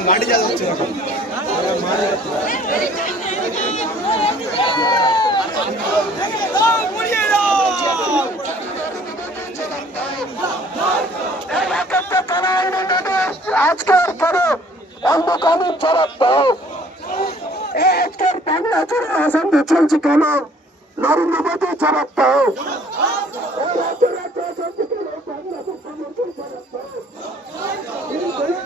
লাঠি যা যাচ্ছে এখন আজকের পরে অন্ধকারের চড়াত আজকের বাংলা চড়ে আসামে চলছে কেন নরেন্দ্র মোদী চড়াত এ এ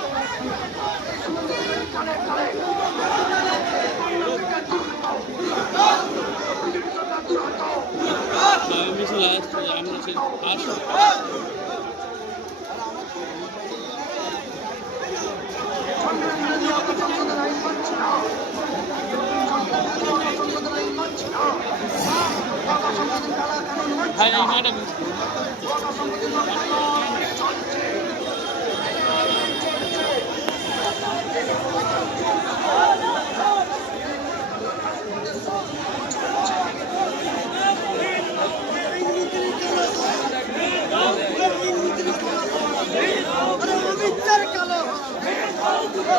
সেই আসো ভাই এই ম্যাডাম দাঁড়া দাঁড়া এখনও পর্যন্ত চলে আয় চলে আয়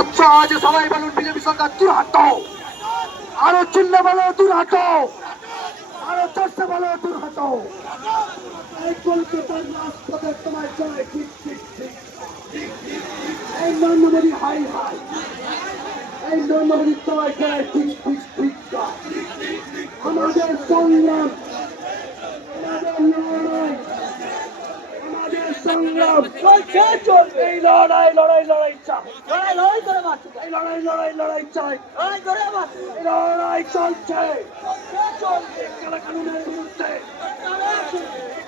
উচ্চ আওয়াজে সবাই বলুন, বিজেপি সরকার, দূর হাটো আরও বলো, দূর হাটো আরও বলো, দূর হাটো হাই হাই। আমাদের সংগ্রাম আমাদের লড়াই আমাদের সংগ্রাম চলছে চলবে। এই লড়াই লড়াই লড়াই চাই। লড়াই করে বাঁচছে এই লড়াই লড়াই লড়াই চাই। লড়াই করে বাঁচছে এই লড়াই চলছে। চলছে কালা কানুনের বিরুদ্ধে।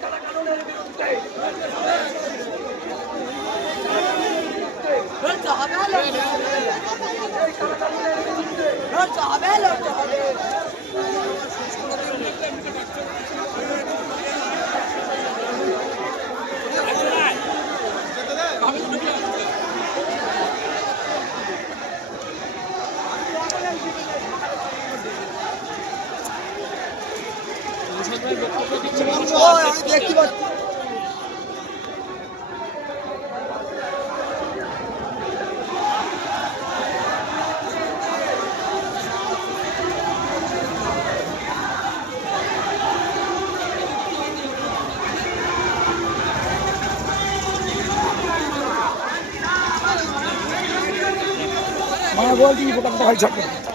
কালা কানুনের বিরুদ্ধে। এই কালা কানুনের বিরুদ্ধে মানে বলছি বোকাটা ভাই ছাড়বে